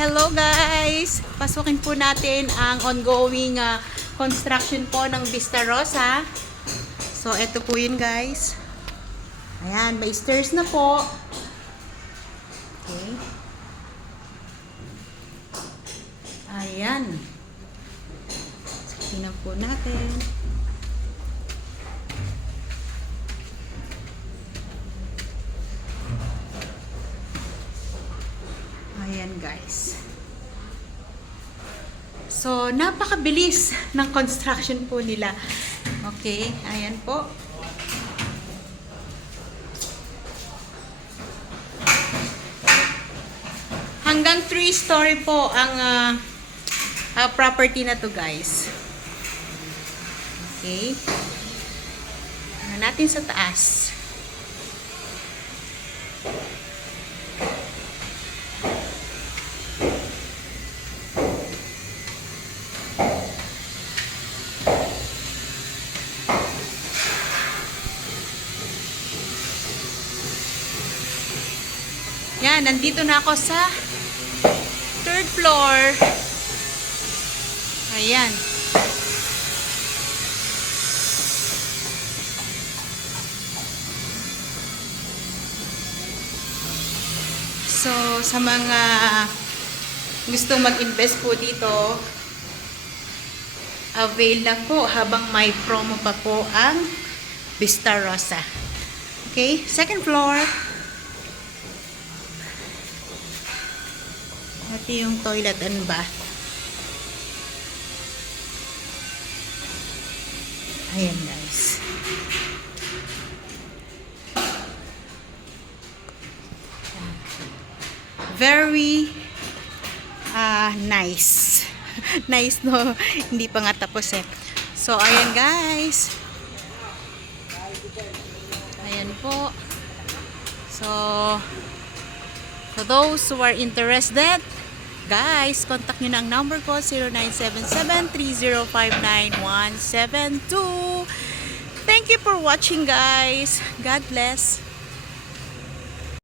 Hello guys! Pasukin po natin ang ongoing construction po ng Vista Rosa. So, ito po yun guys. Ayan, may stairs na po. Okay. Ayan. So, tingnan po natin. Ayan guys. So, napakabilis ng construction po nila. Okay, ayan po. Hanggang 3-story po ang property na to guys. Okay. Tingnan natin sa taas. Yan, nandito na ako sa 3rd floor. Ayan. So, sa mga gustong mag-invest po dito, avail lang po habang may promo pa po ang Vista Rosa. Okay, 2nd floor. Ito yung toilet and bath. Ayan guys. Very nice. Nice no? Hindi pa nga tapos eh. So ayan guys. Ayan po. So for those who are interested, guys, contact nyo na ang number ko, 0977-3059-172. Thank you for watching, guys. God bless.